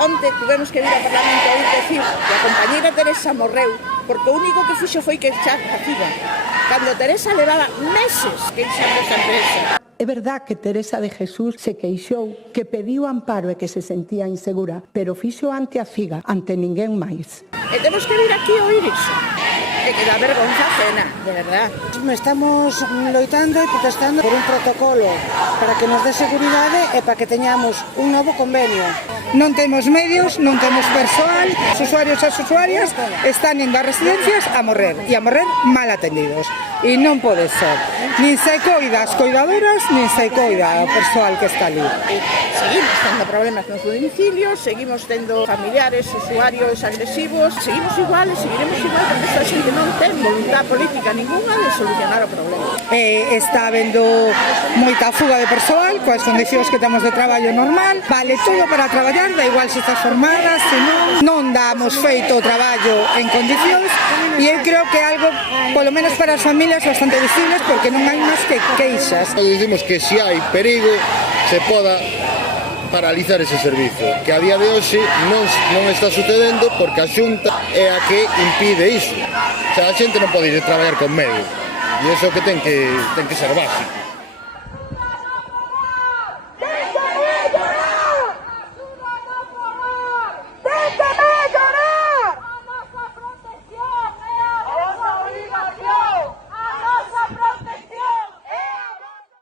Onte tivemos que vir ao Parlamento a decir que a compañeira Teresa morreu porque o único que fixo foi queixar a FIGA, cando Teresa levaba meses queixando esa empresa. É verdad que Teresa de Jesús se queixou, que pediu amparo e que se sentía insegura, pero fixo ante a FIGA, ante ninguén máis. E temos que vir aquí a oír iso. É que dá vergonza ajena, de verdad. Estamos loitando e protestando por un protocolo para que nos dé seguridade e para que teñamos un novo convenio. Non temos medios, non temos persoal, os usuarios e as usuarias están indo ás residencias a morrer mal atendidos. E non pode ser. Nin se coida as coidadoras, nin se coida o persoal que está ali. Seguimos tendo problemas nos domicilios, seguimos tendo familiares, usuarios agresivos, seguimos igual e seguiremos igual porque esta xente non ten voluntad política ninguna de solucionar o problema. Está habendo moita fuga de persoal coas condicións que temos de traballo normal, vale todo para traballar, da igual se estás formada, se non damos feito o traballo en condicións e eu creo que algo, polo menos para as familias, bastante visibles porque non hai máis que queixas. Dicimos que se hai perigo se poda paralizar ese servizo, que a día de hoxe non está sucedendo porque a Xunta é a que impide iso. O sea, a xente non pode ir a traballar con medo e iso que ten que ser básico.